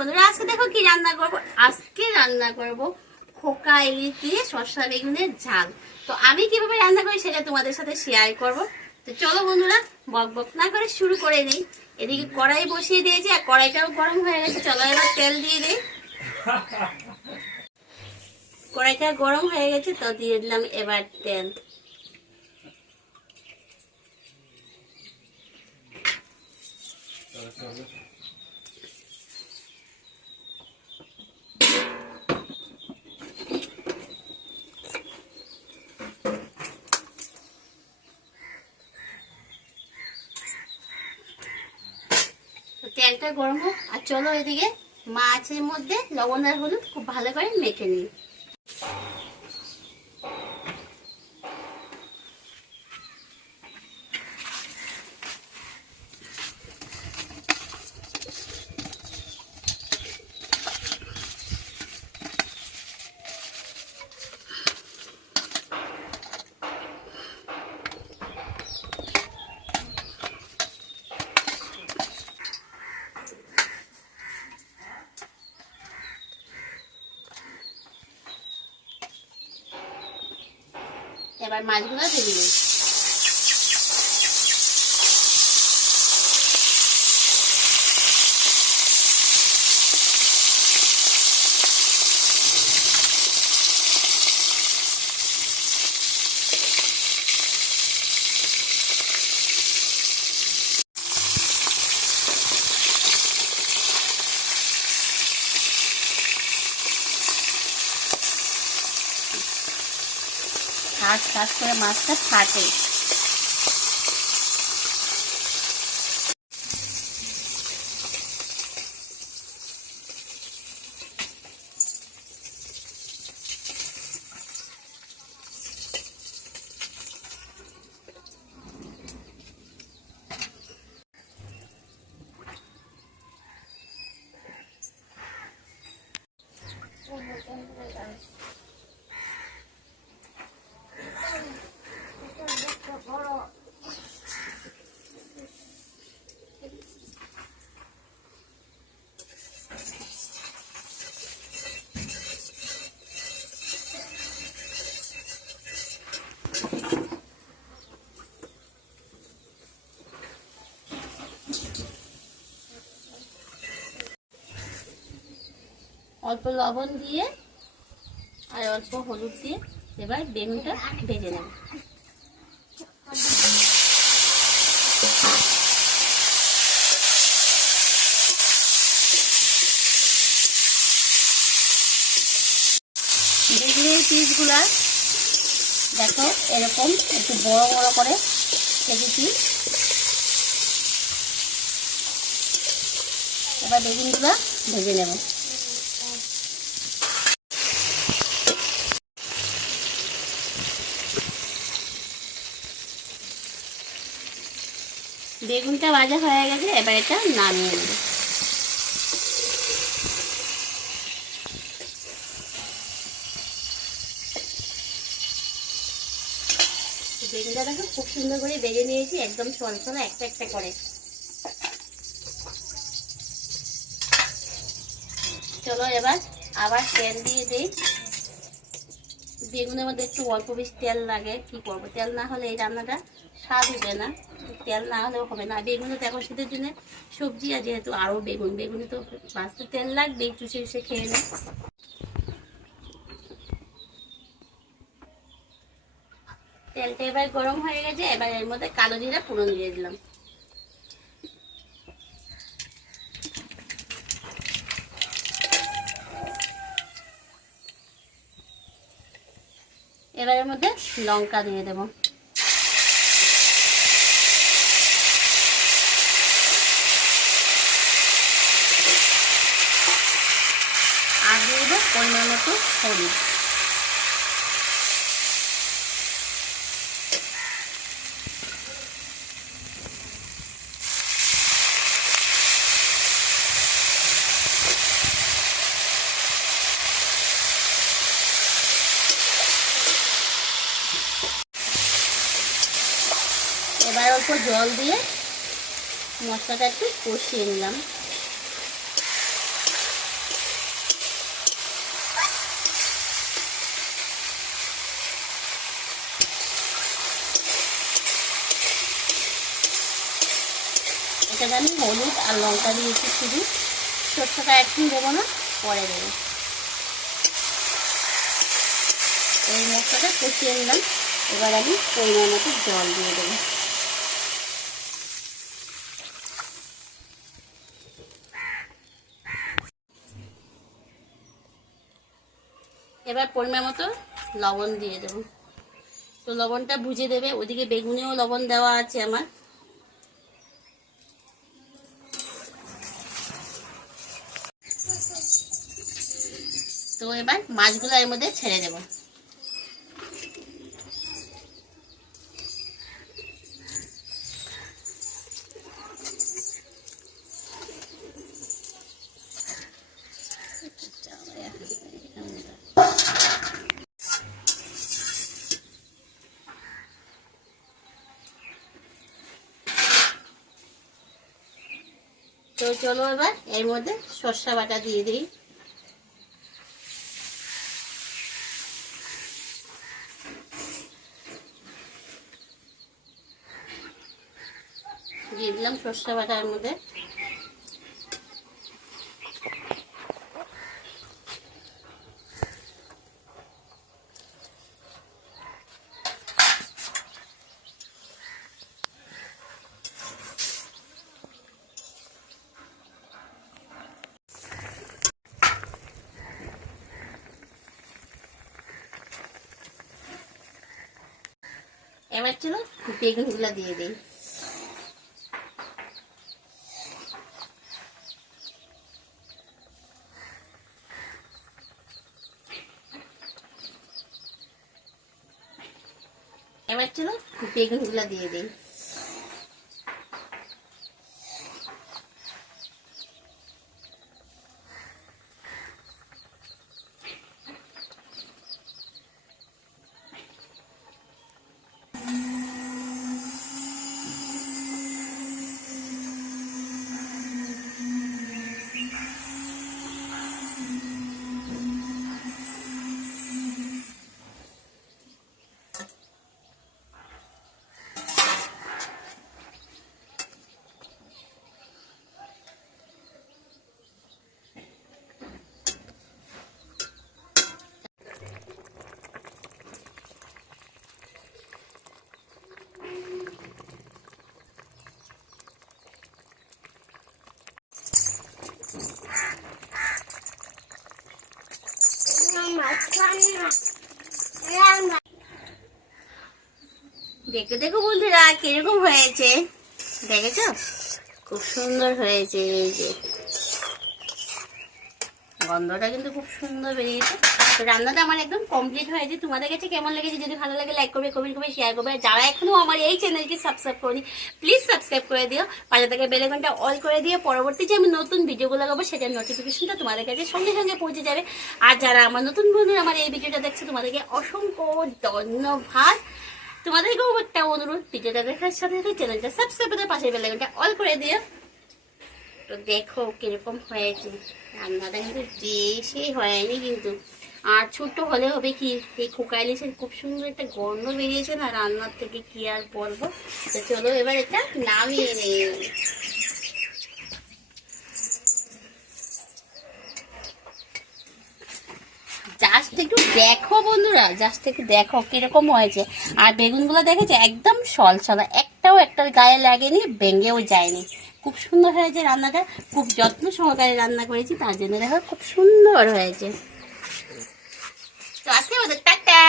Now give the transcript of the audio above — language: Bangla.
বন্ধুরা, আজকে দেখো কি রান্না করব। আজকে রান্না করব খোকা ইলিশ দিয়ে শসা বেগুনের ঝাল। তো আমি কিভাবে রান্না করি সেটা তোমাদের সাথে শেয়ার করব। তো চলো বন্ধুরা, বক বক না করে শুরু করে নিই। এদিকে কড়াই বসিয়ে দিয়েছি আর কড়াইটাও গরম হয়ে গেছে। চলো এবার তেল দিয়ে দিই। কড়াইটা গরম হয়ে গেছে, তো দিয়ে দিলাম এবার তেল। তেলটা গরম হোক আর চলো এদিকে মাছের মধ্যে লবণ আর হলুদ খুব ভালো করে মেখে নিই। এবার মাছগুলো দিয়ে দিই। ঠাস করে মাছটা ফাটে। অল্প লবণ দিয়ে আর অল্প হলুদ দিয়ে এবার বেগুনটা ভেজে নেব। বেগুনের পিসগুলা দেখো এরকম একটু বড় বড় করে কেটেছি। এবার বেগুনগুলা ভেজে নেব। বেগুনটা ভাজা হয়ে গেছে, এবার এটা নামিয়ে নেব। বেগুনটা দেখো খুব সুন্দর করে ভেজে নিয়েছি, একদম ছলছলে একটা একটা করে। চলো এবার আবার তেল দিয়ে দিই। বেগুনের মধ্যে একটু অল্প বেশি তেল লাগে, কি করবো, তেল না হলে এই রান্নাটা স্বাদ হবে না। তেল না হলেও হবে না। বেগুনে তো এখন শীতের জন্য সবজি, আর যেহেতু আরও বেগুনে তো বাঁচতে তেল লাগবে, চুষে চুষে খেয়ে নেয়। তেলটা এবার গরম হয়ে গেছে, এবার এর মধ্যে কালো জিরা ফোড়ন দিয়ে দিলাম। এবার এর মধ্যে লঙ্কা দিয়ে দেব। আর দিয়ে দেবো পরিমাণ মতো হলুদ। এবার অল্প জল দিয়ে মশলাটা একটু কষিয়ে নিলাম। এখানে আমি হলুদ আর লঙ্কা দিয়েছি শুধু, সরষেটা এখন দেবো না, পরে দেবো। এই মশলাটা কষিয়ে নিলাম, এবার আমি পরিমাণ মতো জল দিয়ে দেবো। এবার পরিমাণ মতো লবণ দিয়ে দেবো। তো লবণটা বুঝে দেবে, ওদিকে বেগুনেও লবণ দেওয়া আছে আমার। তো এবার মাছগুলো এর মধ্যে ছেড়ে দেবো। তো চলো এবার এর মধ্যে সরষা বাটা দিয়ে দিই। দিয়ে দিলাম সরষা বাটার মধ্যে। এবার চলো বেগুনগুলো দিয়ে দিই। এবার চলো বেগুনগুলো দিয়ে দিই। দেখো দেখো বন্ধুরা কিরকম হয়েছে, দেখেছো? খুব সুন্দর হয়েছে। এই যে গন্ধটা কিন্তু খুব সুন্দর বেরিয়েছে। তো রান্নাটা আমার একদম কমপ্লিট হয়েছে। তোমাদের কাছে কেমন লেগেছে? যদি ভালো লাগে লাইক করবে, কমেন্ট করবে, শেয়ার করবে। আর যারা এখনো আমার এই চ্যানেলকে সাবস্ক্রাইব করেনি প্লিজ সাবস্ক্রাইব করে দিও, পাশে থেকে বেল আইকনটা অল করে দিয়ে পরবর্তী যে আমি নতুন ভিডিওগুলো লাগাবো সেটার নোটিফিকেশনটা তোমাদের কাছে সঙ্গে সঙ্গে পৌঁছে যাবে। আর যারা আমার নতুন বন্ধুরা আমার এই ভিডিওটা দেখছে তোমাদেরকে অসংখ্য ধন্যবাদ। তোমাদেরকেও একটা অনুরোধ, ভিডিওটা দেখার সাথে সাথে চ্যানেলটা সাবস্ক্রাইব করে পাশে বেল আইকনটা অল করে দিও। তো দেখো কিরকম হয়েছে রান্নাটা, কিন্তু বেশি হয়নি কিন্তু। আর ছোট্ট হলে হবে কি, এই খোকা ইলিশের খুব সুন্দর একটা গন্ধ বেরিয়েছে না রান্নার থেকে, কি আর বলবো। তো চলো এবার এটা নামিয়ে নেই। জাস্ট একটু দেখো বন্ধুরা, জাস্ট একটু দেখো কিরকম হয়েছে। আর বেগুনগুলো দেখেছো একদম সলসলা, একটাও একটার গায়ে লাগেনি, ভেঙেও যায়নি। খুব সুন্দর হয়েছে রান্নাটা, খুব যত্ন সহকারে রান্না করেছি, তার জন্য দেখো খুব সুন্দর হয়েছে। তো আজকে টাটা।